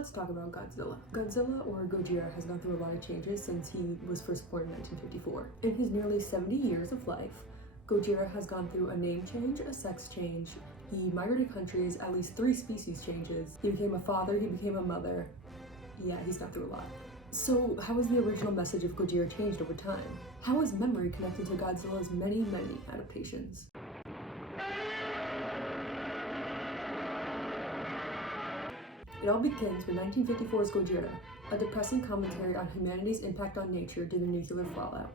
Let's talk about Godzilla. Godzilla, or Gojira, has gone through a lot of changes since he was first born in 1954. In his nearly 70 years of life, Gojira has gone through a name change, a sex change, he migrated countries, at least 3 species changes, he became a father, he became a mother. Yeah, he's gone through a lot. So how has the original message of Gojira changed over time? How is memory connected to Godzilla's many adaptations? It all begins with 1954's Gojira, a depressing commentary on humanity's impact on nature due to nuclear fallout.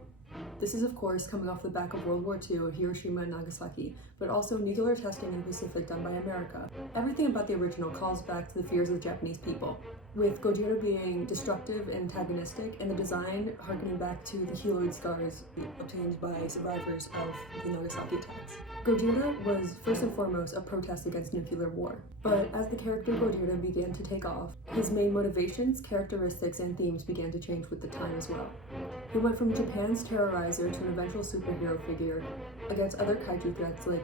This is of course coming off the back of World War II, Hiroshima and Nagasaki, but also nuclear testing in the Pacific done by America. Everything about the original calls back to the fears of the Japanese people, with Gojira being destructive and antagonistic, and the design harkening back to the keloid scars obtained by survivors of the Nagasaki attacks. Gojira was first and foremost a protest against nuclear war, but as the character Gojira began to take off, his main motivations, characteristics, and themes began to change with the time as well. He went from Japan's terrorizer to an eventual superhero figure against other kaiju threats like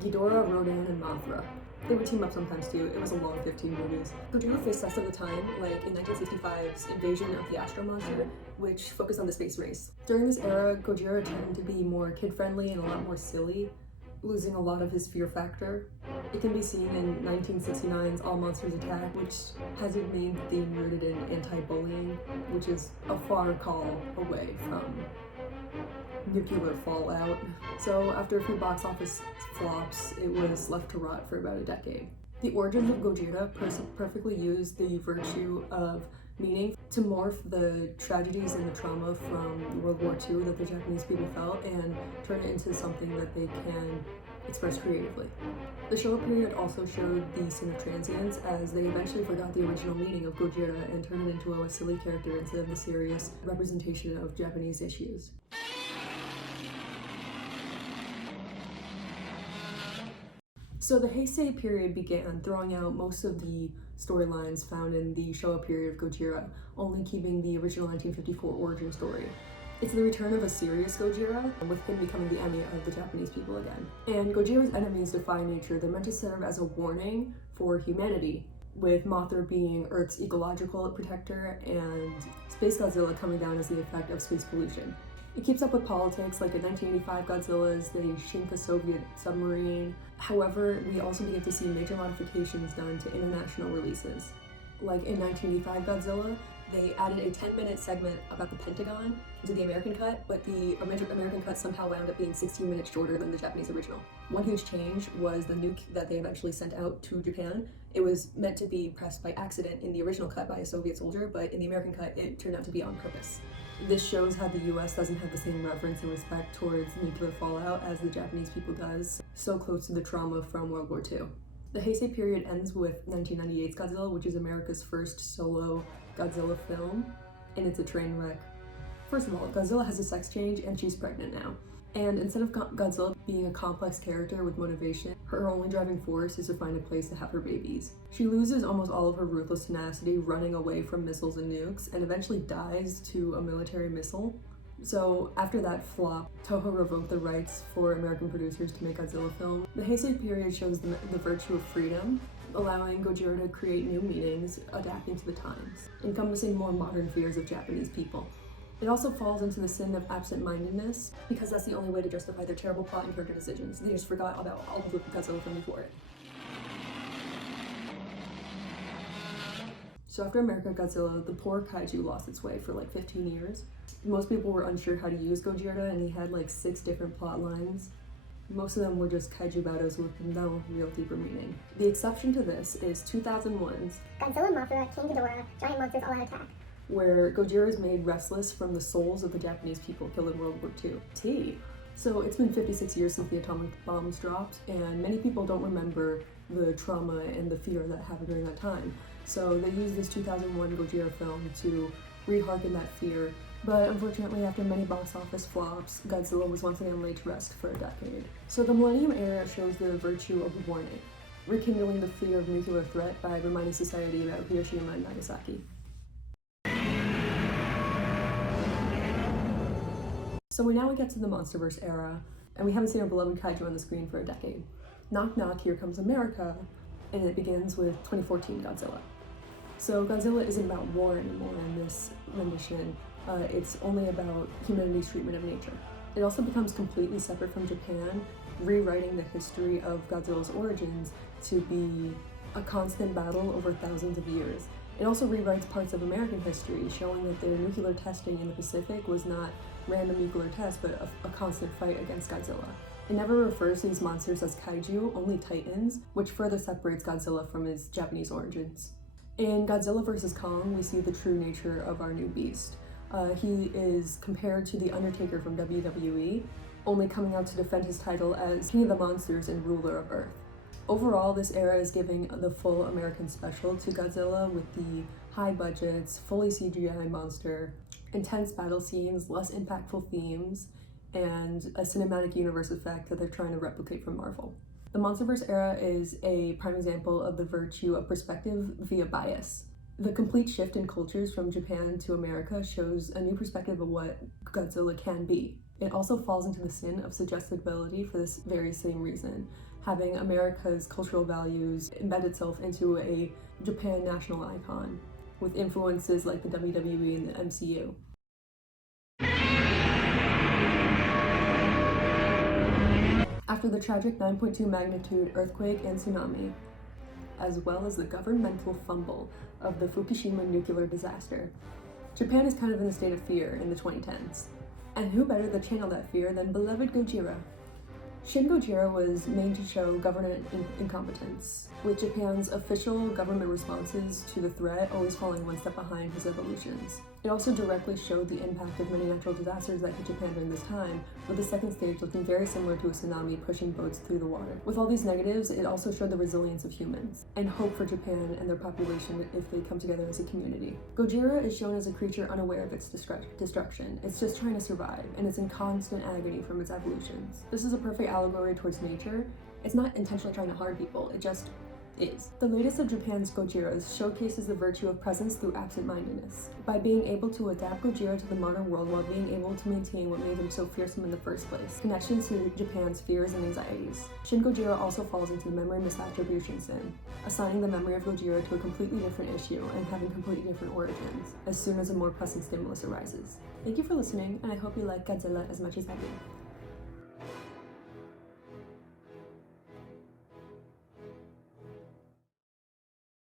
Ghidorah, Rodan, and Mothra. They would team up sometimes too. It was a long 15 movies. Gojira faced tests of the time, like in 1965's Invasion of the Astro Monster, which focused on the space race. During this era, Gojira turned to be more kid-friendly and a lot more silly, losing a lot of his fear factor. It can be seen in 1969's All Monsters Attack, which has a main theme rooted in anti-bullying, which is a far call away from nuclear fallout. So after a few box office flops, it was left to rot for about a decade. The origins of Gojira perfectly used the virtue of meaning to morph the tragedies and the trauma from World War II that the Japanese people felt and turn it into something that they can express creatively. The Showa period also showed the sin of transience, as they eventually forgot the original meaning of Gojira and turned it into a silly character instead of the serious representation of Japanese issues. So the Heisei period began, throwing out most of the storylines found in the Showa period of Gojira, only keeping the original 1954 origin story. It's the return of a serious Gojira, with him becoming the enemy of the Japanese people again. And Gojira's enemies defy nature. They're meant to serve as a warning for humanity, with Mothra being Earth's ecological protector and Space Godzilla coming down as the effect of space pollution. It keeps up with politics, like in 1985 Godzilla's, they sink a Soviet submarine. However, we also begin to see major modifications done to international releases. Like in 1985 Godzilla, they added a 10-minute segment about the Pentagon to the American cut, but the American cut somehow wound up being 16 minutes shorter than the Japanese original. One huge change was the nuke that they eventually sent out to Japan. It was meant to be pressed by accident in the original cut by a Soviet soldier, but in the American cut, it turned out to be on purpose. This shows how the US doesn't have the same reverence and respect towards nuclear fallout as the Japanese people does, so close to the trauma from World War II. The Heisei period ends with 1998's Godzilla, which is America's first solo Godzilla film, and it's a train wreck. First of all, Godzilla has a sex change and she's pregnant now. And instead of Godzilla being a complex character with motivation, her only driving force is to find a place to have her babies. She loses almost all of her ruthless tenacity running away from missiles and nukes, and eventually dies to a military missile. So after that flop, Toho revoked the rights for American producers to make Godzilla film. The Heisei period shows the virtue of freedom, allowing Gojira to create new meanings, adapting to the times, encompassing more modern fears of Japanese people. It also falls into the sin of absent-mindedness, because that's the only way to justify their terrible plot and character decisions. They just forgot about all of the Godzilla film before it. So after America Godzilla, the poor kaiju lost its way for like 15 years. Most people were unsure how to use Gojira, and he had like 6 different plot lines. Most of them were just kaiju battles with no real deeper meaning. The exception to this is 2001's Godzilla, Mothra, King Ghidorah, Giant Monsters All Out Attack, where Gojira is made restless from the souls of the Japanese people killed in World War II. So it's been 56 years since the atomic bombs dropped, and many people don't remember the trauma and the fear that happened during that time. So they used this 2001 Gojira film to re-harken that fear. But unfortunately, after many box office flops, Godzilla was once again laid to rest for a decade. So the Millennium Era shows the virtue of warning, rekindling the fear of nuclear threat by reminding society about Hiroshima and Nagasaki. So now we get to the MonsterVerse era, and we haven't seen our beloved kaiju on the screen for a decade. Knock knock, here comes America, and it begins with 2014 Godzilla. So Godzilla isn't about war anymore in this rendition. It's only about humanity's treatment of nature. It also becomes completely separate from Japan, rewriting the history of Godzilla's origins to be a constant battle over thousands of years. It also rewrites parts of American history, showing that their nuclear testing in the Pacific was not random nuclear tests, but a constant fight against Godzilla. It never refers to these monsters as kaiju, only titans, which further separates Godzilla from his Japanese origins. In Godzilla vs. Kong, we see the true nature of our new beast. He is compared to The Undertaker from WWE, only coming out to defend his title as King of the Monsters and Ruler of Earth. Overall, this era is giving the full American special to Godzilla with the high budgets, fully CGI monster, intense battle scenes, less impactful themes, and a cinematic universe effect that they're trying to replicate from Marvel. The Monsterverse era is a prime example of the virtue of perspective via bias. The complete shift in cultures from Japan to America shows a new perspective of what Godzilla can be. It also falls into the sin of suggestibility for this very same reason, having America's cultural values embed itself into a Japan national icon, with influences like the WWE and the MCU. After the tragic 9.2 magnitude earthquake and tsunami, as well as the governmental fumble of the Fukushima nuclear disaster, Japan is kind of in a state of fear in the 2010s. And who better to channel that fear than beloved Gojira? Shin Gojira was made to show government incompetence, with Japan's official government responses to the threat always falling one step behind his evolutions. It also directly showed the impact of many natural disasters that hit Japan during this time, with the second stage looking very similar to a tsunami pushing boats through the water. With all these negatives, it also showed the resilience of humans, and hope for Japan and their population if they come together as a community. Gojira is shown as a creature unaware of its destruction. It's just trying to survive, and it's in constant agony from its evolutions. This is a perfect allegory towards nature. It's not intentionally trying to harm people, it just is. The latest of Japan's Gojiras showcases the virtue of presence through absent-mindedness. By being able to adapt Gojira to the modern world while being able to maintain what made him so fearsome in the first place, connections to Japan's fears and anxieties. Shin Gojira also falls into the memory misattribution sin, assigning the memory of Gojira to a completely different issue and having completely different origins, as soon as a more pressing stimulus arises. Thank you for listening, and I hope you like Godzilla as much as I do.